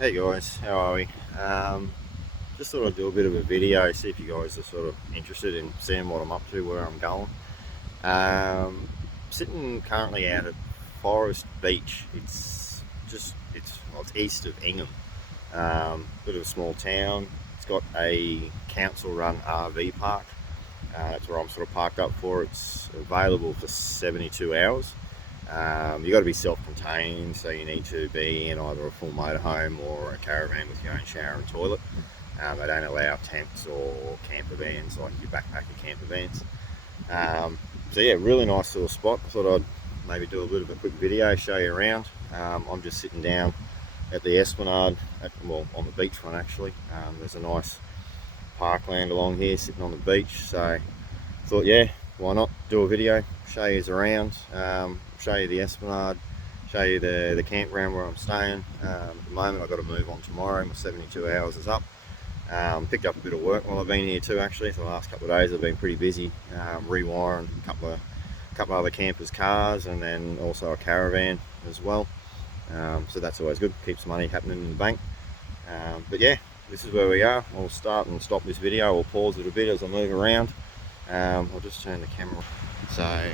Hey guys, how are we? Just thought I'd do a bit of a video, see if you guys are sort of interested in seeing what I'm up to, where I'm going. Sitting currently out at Forest Beach. It's east of Ingham. Bit of a small town. It's got a council-run RV park. That's where I'm sort of parked up for. It's available for 72 hours. You've got to be self-contained, so you need to be in either a full motorhome or a caravan with your own shower and toilet. They don't allow tents or camper vans like your backpacker camper vans. So yeah, really nice little spot. I thought I'd maybe do a bit of a quick video, show you around. I'm just sitting down at the Esplanade, on the beachfront actually. There's a nice parkland along here sitting on the beach, so I thought, yeah, why not do a video, show you around, show you the Esplanade, show you the campground where I'm staying. At the moment I've got to move on tomorrow. My 72 hours is up. Picked up a bit of work while I've been here too actually. For the last couple of days I've been pretty busy, rewiring a couple of other campers' cars, and then also a caravan as well. So that's always good, keeps money happening in the bank. But yeah, this is where we are. I'll start and stop this video, or pause it a bit as I move around. I'll just turn the camera. So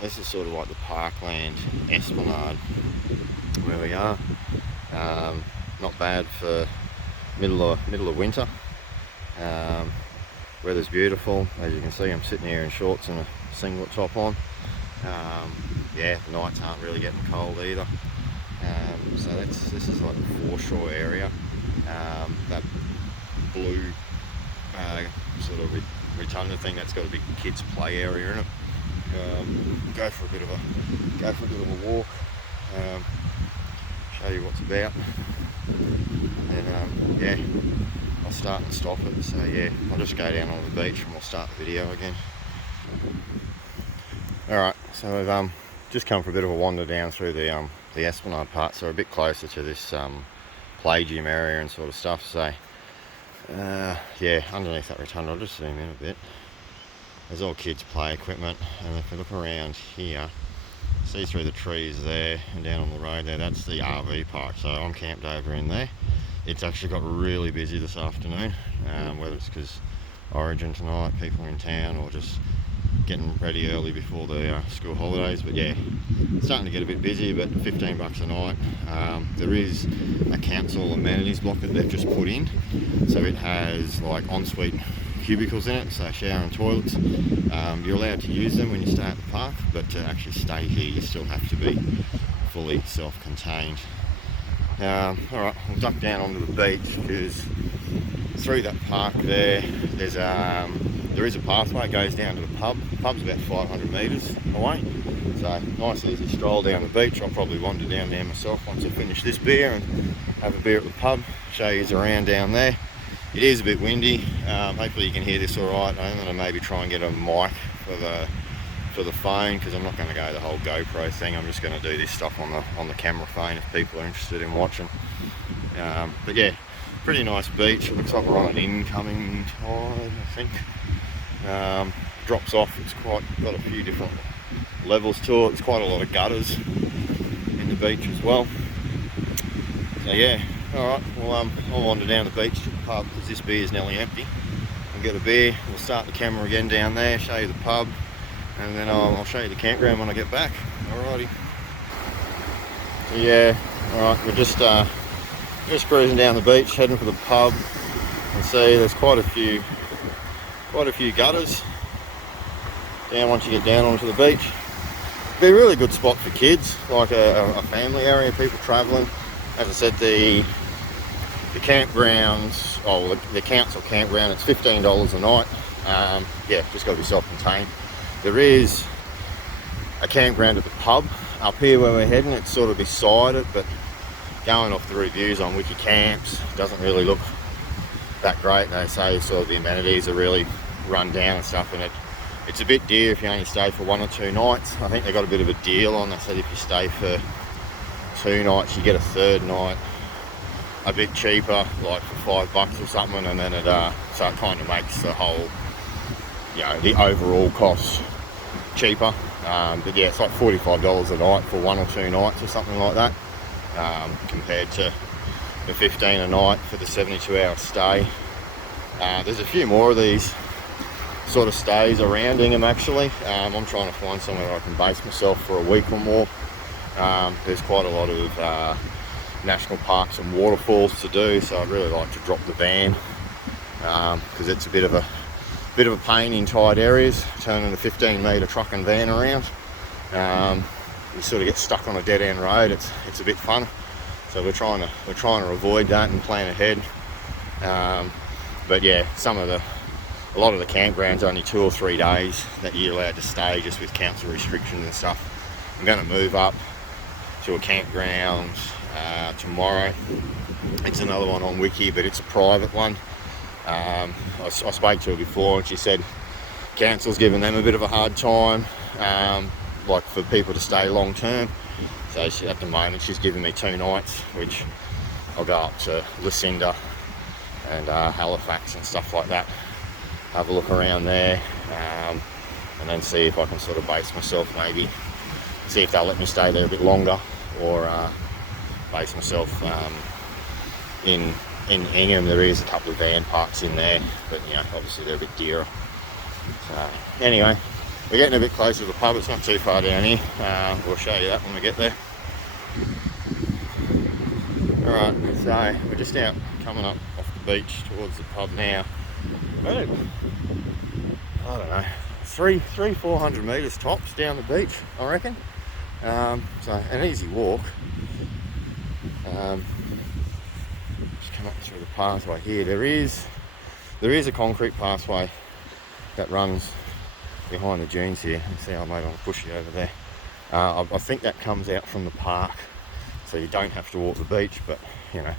this is sort of like the Parkland Esplanade where we are. Not bad for middle of winter. Weather's beautiful. As you can see, I'm sitting here in shorts and a singlet top on. Yeah, the nights aren't really getting cold either. So this is like the foreshore area. That blue sort of rotunda thing, that's got a big kids play area in it. Go for a bit of a walk. Show you what's about. And yeah, I'll start and stop it. So yeah, I'll just go down on the beach and we'll start the video again. Alright, so we've just come for a bit of a wander down through the Esplanade part, so we're a bit closer to this play gym area and sort of stuff. So yeah, underneath that rotunda, I'll just zoom in a bit. There's all kids play equipment, and if we look around here, see through the trees there and down on the road there, that's the RV park. So I'm camped over in there. It's actually got really busy this afternoon, whether it's because Origin tonight, people are in town, or just getting ready early before the school holidays. But yeah, it's starting to get a bit busy, but $15 a night. There is a council amenities block that they've just put in, so it has like ensuite cubicles in it, so shower and toilets. You're allowed to use them when you stay at the park, but to actually stay here you still have to be fully self-contained. Alright, we'll duck down onto the beach, because through that park there is a pathway that goes down to the pub. The pub's about 500 metres away, so nice easy stroll down the beach. I'll probably wander down there myself once I finish this beer and have a beer at the pub, show you around down there. It is a bit windy. Hopefully you can hear this alright. I'm going to maybe try and get a mic for the phone, because I'm not going to go the whole GoPro thing. I'm just going to do this stuff on the camera phone if people are interested in watching. But yeah, pretty nice beach. It looks like we're on an incoming tide, I think. Drops off. It's got a few different levels to it. There's quite a lot of gutters in the beach as well. So yeah. Alright, well I'll wander down the beach to the pub, because this beer is nearly empty. We'll get a beer, we'll start the camera again down there, show you the pub, and then I'll show you the campground when I get back. Alrighty. Yeah, alright, we're just cruising down the beach, heading for the pub. And see, there's quite a few gutters down once you get down onto the beach. Be a really good spot for kids, like a family area, people travelling. As I said, the campgrounds, the council campground, it's $15 a night. Yeah, just got to be self-contained. There is a campground at the pub up here where we're heading. It's sort of beside it, but going off the reviews on Wiki Camps, it doesn't really look that great. They say sort of the amenities are really run down and stuff, and it's a bit dear if you only stay for 1 or 2 nights. I think they got a bit of a deal on. They said if you stay for 2 nights you get a 3rd night a bit cheaper, like for $5 or something, and then so it kind of makes the whole, the overall cost cheaper. But yeah, it's like $45 a night for 1 or 2 nights or something like that, compared to for 15 a night for the 72-hour stay. There's a few more of these sort of stays around Ingham actually. I'm trying to find somewhere I can base myself for a week or more. There's quite a lot of national parks and waterfalls to do, so I'd really like to drop the van because it's a bit of a pain in tight areas, turning a 15-metre truck and van around. You sort of get stuck on a dead-end road. It's a bit fun, so we're trying to avoid that and plan ahead. But yeah, a lot of the campgrounds only 2 or 3 days that you're allowed to stay, just with council restrictions and stuff. I'm going to move up to a campground tomorrow. It's another one on Wiki, but it's a private one. I spoke to her before and she said council's giving them a bit of a hard time, like for people to stay long term. So at the moment she's giving me 2 nights, which I'll go up to Lucinda and Halifax and stuff like that, have a look around there, and then see if I can sort of base myself, maybe see if they'll let me stay there a bit longer, or base myself in Ingham. There is a couple of van parks in there, but you know, obviously they're a bit dearer. So anyway, we're getting a bit closer to the pub. It's not too far down here. We'll show you that when we get there. Alright, so we're just out coming up off the beach towards the pub now. I don't know, 400 metres tops down the beach, I reckon. So an easy walk. Just come up through the pathway here. There is a concrete pathway that runs behind the dunes here. You see, maybe I'll push you over there. I think that comes out from the park, so you don't have to walk the beach. But you know,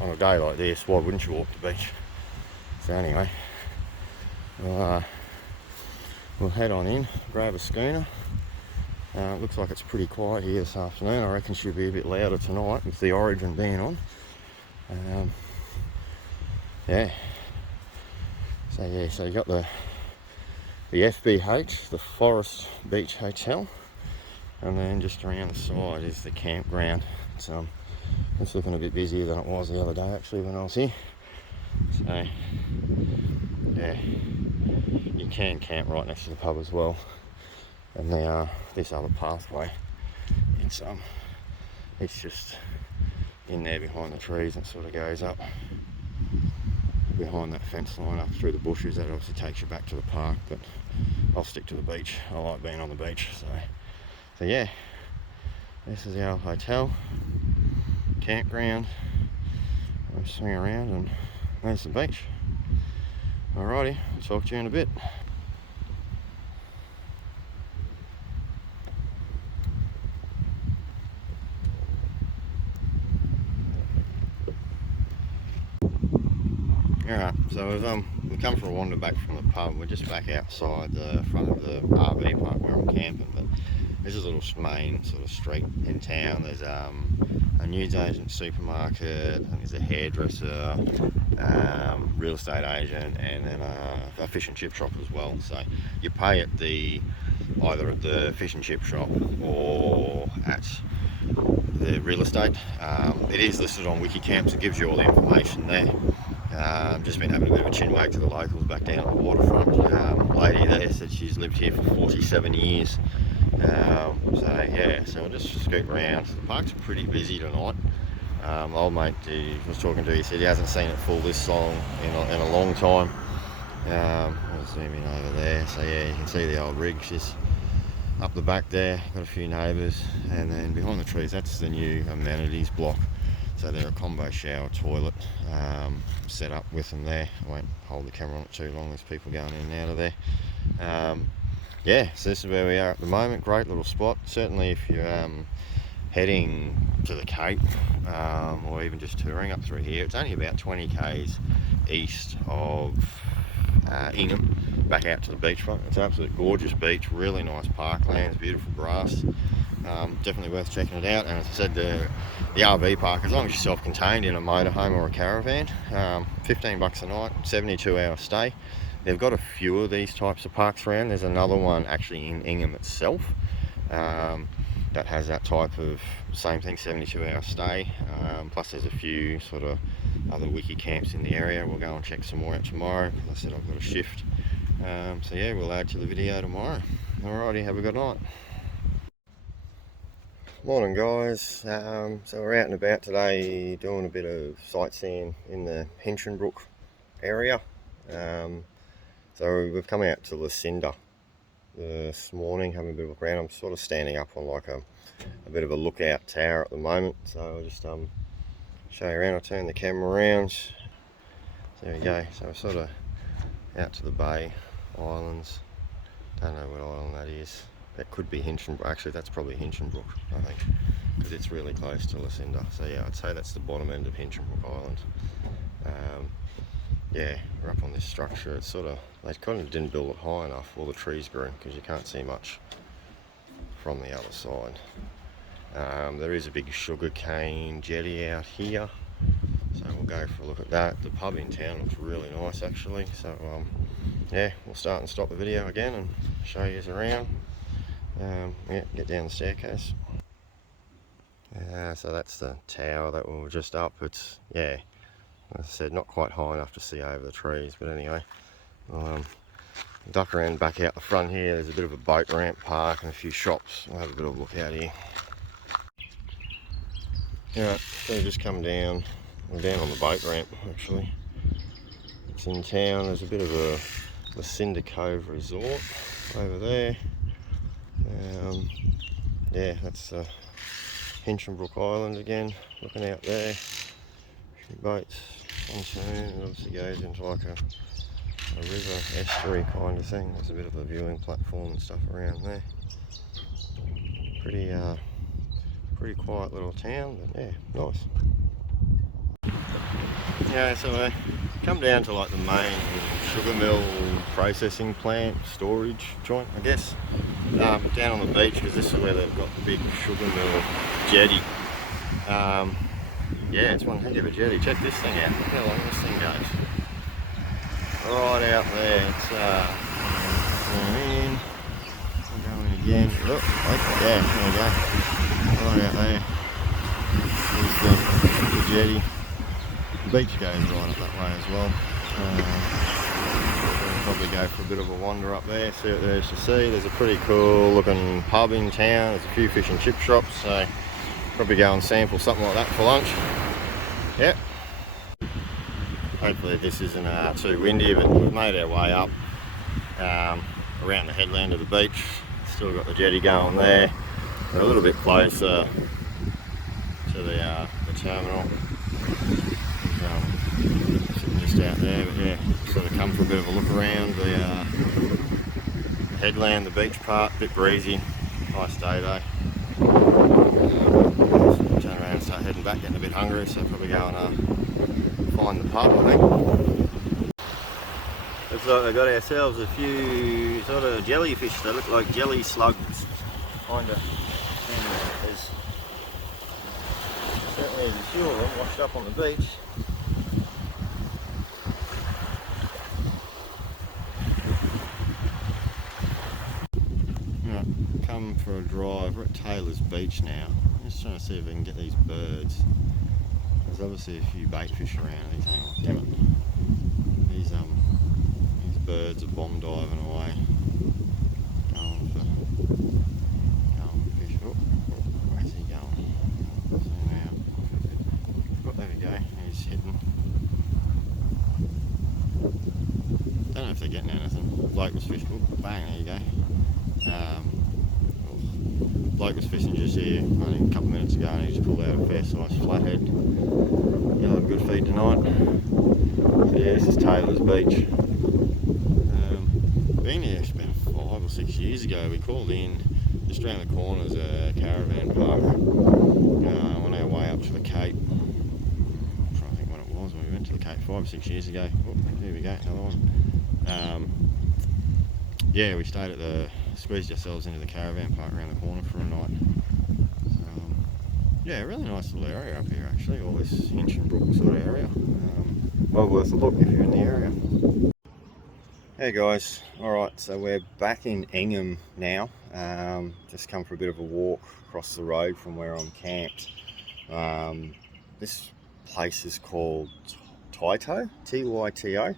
on a day like this, why wouldn't you walk the beach? So anyway, we'll head on in, grab a schooner. Looks like it's pretty quiet here this afternoon. I reckon she'll be a bit louder tonight with the Origin being on. Yeah. So you got the FBH, the Forest Beach Hotel, and then just around the side is the campground. It's looking a bit busier than it was the other day actually when I was here. So yeah, you can camp right next to the pub as well. And this other pathway, it's just in there behind the trees, and sort of goes up behind that fence line up through the bushes. That obviously takes you back to the park, but I'll stick to the beach. I like being on the beach. So yeah, this is our hotel, campground. I'll swing around and there's the beach. Alrighty, I'll talk to you in a bit. Alright, so we've come for a wander back from the pub. We're just back outside the front of the RV park where I'm camping, but this is a little main sort of street in town. There's a newsagent supermarket, and there's a hairdresser, real estate agent, and then a fish and chip shop as well. So you pay at either at the fish and chip shop or at the real estate. It is listed on Wikicamps. It gives you all the information there. Just been having a bit of a chin wag to the locals back down at the waterfront. Lady there said she's lived here for 47 years. So yeah, so we'll just scoot around. The park's pretty busy tonight. Old mate I was talking to, he said he hasn't seen it full this long in a long time. I'll zoom in over there. So yeah, you can see the old rig. She's up the back there, got a few neighbours, and then behind the trees, that's the new amenities block. So they're a combo shower, toilet set up with them there. I won't hold the camera on it too long, there's people going in and out of there. Yeah, so this is where we are at the moment. Great little spot. Certainly if you're heading to the Cape, or even just touring up through here, it's only about 20 k's east of Ingham, back out to the beachfront. It's an absolute gorgeous beach, really nice parklands, beautiful grass. Definitely worth checking it out. And as I said, the RV park, as long as you're self-contained in a motorhome or a caravan, $15 a night, 72-hour stay. They've got a few of these types of parks around. There's another one actually in Ingham itself. that has that type of same thing, 72-hour stay. Plus there's a few sort of other wiki camps in the area. We'll go and check some more out tomorrow. As I said, I've got a shift. So yeah, we'll add to the video tomorrow. Alrighty, have a good night. Morning guys. So we're out and about today doing a bit of sightseeing in the Hinchinbrook area. So we've come out to Lucinda this morning, having a bit of a look around. I'm sort of standing up on like a bit of a lookout tower at the moment, so I'll just show you around. I'll turn the camera around. So there we go. So we're sort of out to the Bay Islands. Don't know what island that is. That could be Hinchinbrook. Actually, that's probably Hinchinbrook, I think, because it's really close to Lucinda. So yeah, I'd say that's the bottom end of Hinchinbrook Island. Yeah, we're up on this structure. It's sort of, they kind of didn't build it high enough. All the trees grew because you can't see much from the other side. There is a big sugarcane jetty out here, so we'll go for a look at that. The pub in town looks really nice actually. So yeah, we'll start and stop the video again and show you around. Yeah, get down the staircase. So that's the tower that we were just up. It's, yeah, as I said, not quite high enough to see over the trees, but anyway, duck around back out the front here. There's a bit of a boat ramp park and a few shops. We'll have a bit of a look out here. Yeah, so we just come down. We're down on the boat ramp actually. It's in town. There's a bit of a Lucinda Cove resort over there. Yeah, that's Hinchinbrook Island again. Looking out there. Boats, sunshine, it obviously goes into like a river estuary kind of thing. There's a bit of a viewing platform and stuff around there. Pretty quiet little town, but yeah, nice. Yeah, so I come down to like the main sugar mill processing plant, storage joint, I guess. Down on the beach, because this is where they've got the big sugar mill jetty. Yeah, it's one heck of a jetty. Check this thing out. Look how long this thing goes. Right out there. It's going in. I'm going again. Look, yeah, there we go. Right out there. There's the jetty. The beach goes right up that way as well. We'll probably go for a bit of a wander up there, see what there is to see. There's a pretty cool looking pub in town. There's a few fish and chip shops, so probably go and sample something like that for lunch. Yep. Hopefully this isn't too windy, but we've made our way up around the headland of the beach. Still got the jetty going there. We're a little bit closer to the terminal. Sitting just out there, but yeah, sort of come for a bit of a look around the headland, the beach part. Bit breezy, nice day though. Turn around and start heading back, getting a bit hungry, so probably go and find the pub, I think. Looks like we got ourselves a few sort of jellyfish. They look like jelly slugs, kind of. There's certainly a few of them washed up on the beach. Right, come for a drive. We're at Taylor's Beach now. I'm just trying to see if I can get these birds. There's obviously a few bait fish around. Hang on, damn it. These birds are bomb diving away. Going for fish. Oh, where's he going? So now, oh, there we go. He's hitting. Don't know if they're getting anything. Bloke was fishing. Oh, bang! There you go. Bloke was fishing just here only a couple of minutes ago, and he just pulled out a fair size flathead. He'll have good feed tonight. So yeah, this is Taylor's Beach. Been here about 5 or 6 years ago. We called in. Just around the corner is a caravan park. On our way up to the Cape. I'm trying to think when it was when we went to the Cape 5 or 6 years ago. Oh, here we go, another one. Yeah, we stayed at squeezed ourselves into the caravan park around the corner for a night. Yeah, really nice little area up here actually, all this Hinchinbrook sort of area. Well worth a look if you're in the area. Hey guys, alright, so we're back in Ingham now. Just come for a bit of a walk across the road from where I'm camped. This place is called Tyto, Tyto.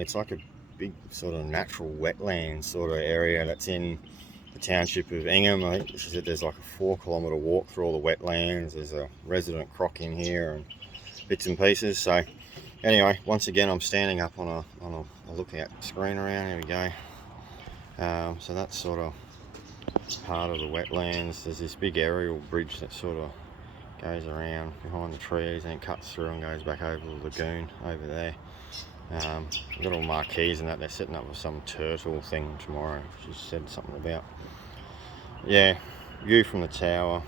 It's like a big sort of natural wetland sort of area that's in the township of Ingham. I think she said there's like a 4-kilometre walk through all the wetlands. There's a resident croc in here and bits and pieces. So anyway, once again, I'm standing up on a lookout screen around. Here we go. So that's sort of part of the wetlands. There's this big aerial bridge that sort of goes around behind the trees and cuts through and goes back over the lagoon over there. Little marquees and that they're setting up with some turtle thing tomorrow. She said something about, yeah, view from the tower.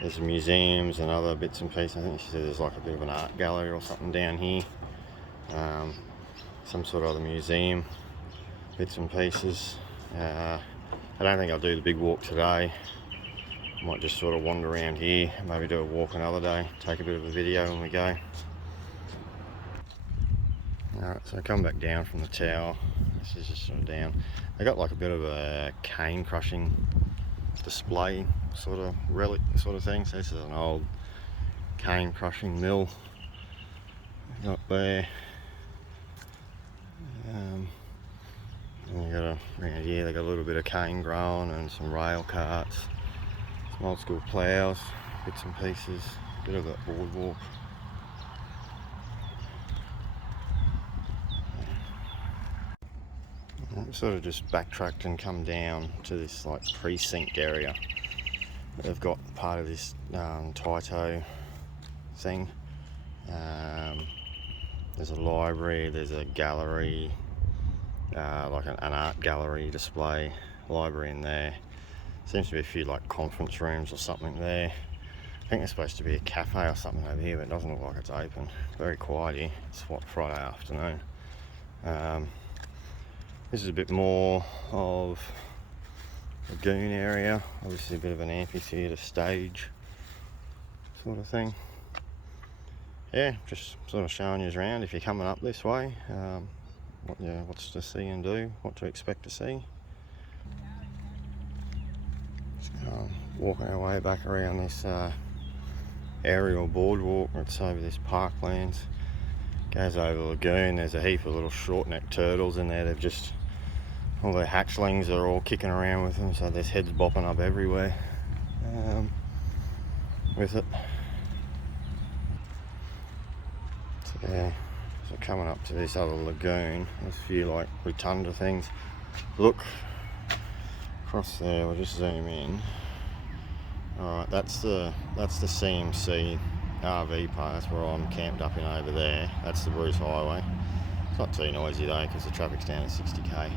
There's museums and other bits and pieces. I think she said there's like a bit of an art gallery or something down here. Some sort of other museum, bits and pieces. I don't think I'll do the big walk today. Might just sort of wander around here, maybe do a walk another day, take a bit of a video when we go. Alright, so I come back down from the tower. This is just sort of down. They got like a bit of a cane crushing display sort of relic sort of thing. So this is an old cane crushing mill up there. And you got around here they got a little bit of cane growing and some rail carts, some old school ploughs, bits and pieces, a bit of that boardwalk. I've sort of just backtracked and come down to this like precinct area. They've got part of this Tyto thing. There's a library, there's a gallery, like an art gallery display library in there. Seems to be a few like conference rooms or something there. I think there's supposed to be a cafe or something over here, but it doesn't look like it's open. Very quiet here. It's what, Friday afternoon. This is a bit more of a lagoon area, obviously a bit of an amphitheatre stage sort of thing. Yeah, just sort of showing you around if you're coming up this way, what's to see and do, what to expect to see. Just walking our way back around this aerial boardwalk that's over this parklands. Goes over the lagoon. There's a heap of little short-necked turtles in there. They've just, all their hatchlings are all kicking around with them, so there's heads bopping up everywhere with it. So yeah, so coming up to this other lagoon, there's a few like rotunda things. Look across there, we'll just zoom in. Alright, that's the CMC RV park. That's where I'm camped up in over there. That's the Bruce Highway. It's not too noisy though because the traffic's down at 60k.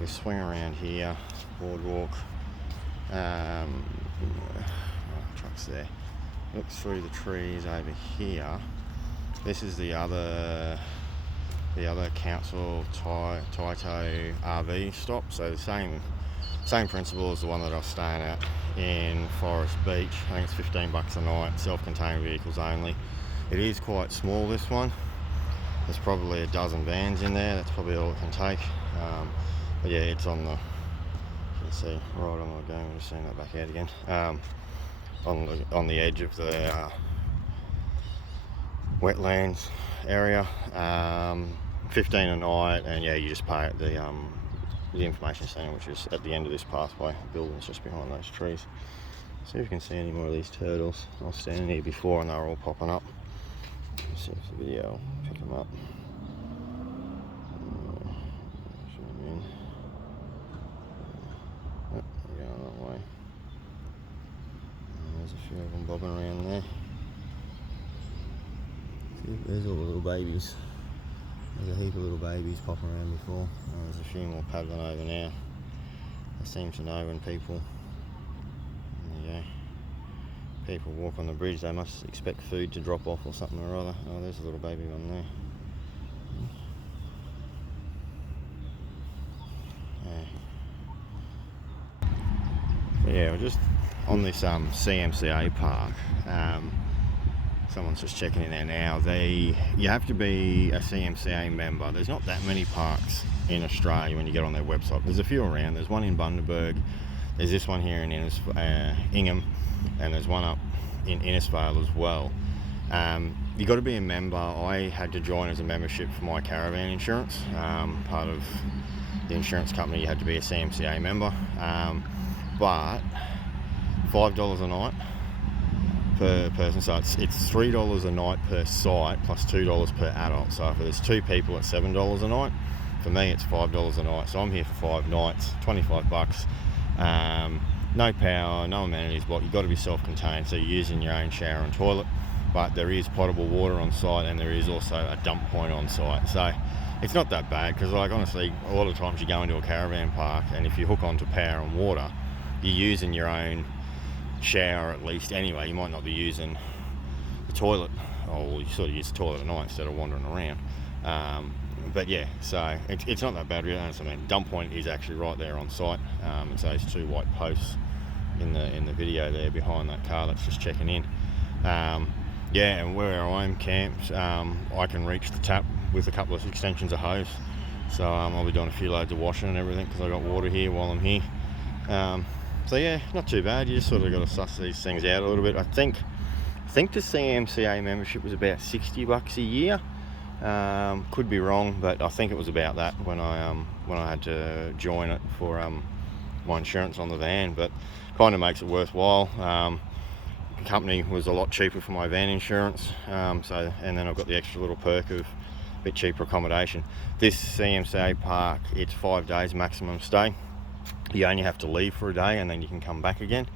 We swing around here, boardwalk. Trucks there. Look through the trees over here. This is the other council Tyto RV stop. So the same principle as the one that I was staying at in Forest Beach. I think it's $15 a night, self-contained vehicles only. It is quite small, this one. There's probably a dozen vans in there, that's probably all it can take. But yeah, it's on the, you can see right on the lagoon. I'm just seeing that back out again. On the edge of the wetlands area. 15 a night, and yeah, you just pay at the information centre, which is at the end of this pathway. The building's just behind those trees. See if you can see any more of these turtles. I was standing here before and they were all popping up. Let's see if the video will pick them up. Zoom in. Oh, they're going that way. There's a few of them bobbing around there. See, there's all the little babies. There's a heap of little babies popping around before. There's a few more paddling over now. They seem to know when people, there you go, people walk on the bridge, they must expect food to drop off or something or other. Oh, there's a little baby one there. Yeah, we're just on this CMCA park. someone's just checking in there now. You have to be a CMCA member. There's not that many parks in Australia when you get on their website. There's a few around. There's one in Bundaberg. There's this one here in Ingham, and there's one up in Innisfail as well. You got to be a member. I had to join as a membership for my caravan insurance. Part of the insurance company, you had to be a CMCA member. But $5 a night per person, so it's $3 a night per site plus $2 per adult. So if there's 2 people, it's $7 a night. For me, it's $5 a night. So I'm here for 5 nights, $25. No power, no amenities, but you've got to be self-contained, so you're using your own shower and toilet. But there is potable water on site, and there is also a dump point on site. So it's not that bad, because like honestly, a lot of times you go into a caravan park, and if you hook onto power and water, you're using your own shower at least anyway. You might not be using the toilet, or you sort of use the toilet at night instead of wandering around. But yeah, so it's not that bad really. I mean, dump point is actually right there on site. It's those 2 white posts in the video there behind that car that's just checking in. Yeah, and where I'm camped, I can reach the tap with a couple of extensions of hose. So I'll be doing a few loads of washing and everything, because I got water here while I'm here. So yeah, not too bad. You just sort of got to suss these things out a little bit. I think the CMCA membership was about $60 a year. Could be wrong, but I think it was about that when I had to join it for my insurance on the van. But kind of makes it worthwhile. The company was a lot cheaper for my van insurance, and then I've got the extra little perk of a bit cheaper accommodation. This CMCA park, it's 5 days maximum stay. You only have to leave for a day and then you can come back again.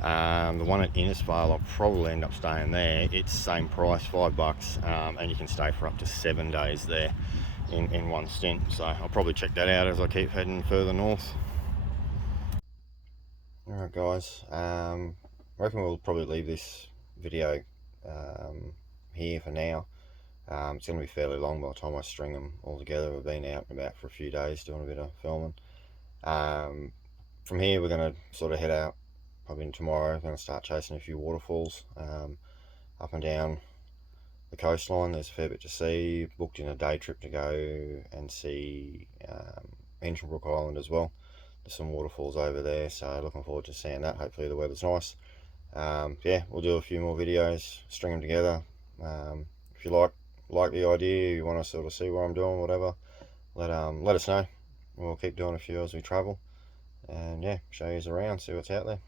The one at Innisfail, I'll probably end up staying there. It's same price, $5, and you can stay for up to 7 days there in one stint. So I'll probably check that out as I keep heading further north. Alright guys, I reckon we'll probably leave this video here for now. It's going to be fairly long by the time I string them all together. We've been out and about for a few days doing a bit of filming. From here we're going to sort of head out probably tomorrow. We're going to start chasing a few waterfalls up and down the coastline. There's a fair bit to see. Booked in a day trip to go and see Hinchinbrook Island as well. There's some waterfalls over there, so looking forward to seeing that. Hopefully the weather's nice. Yeah, we'll do a few more videos, string them together. If you like the idea, you want to sort of see what I'm doing, whatever, let us know. We'll keep doing a few as we travel, and yeah, show you around, see what's out there.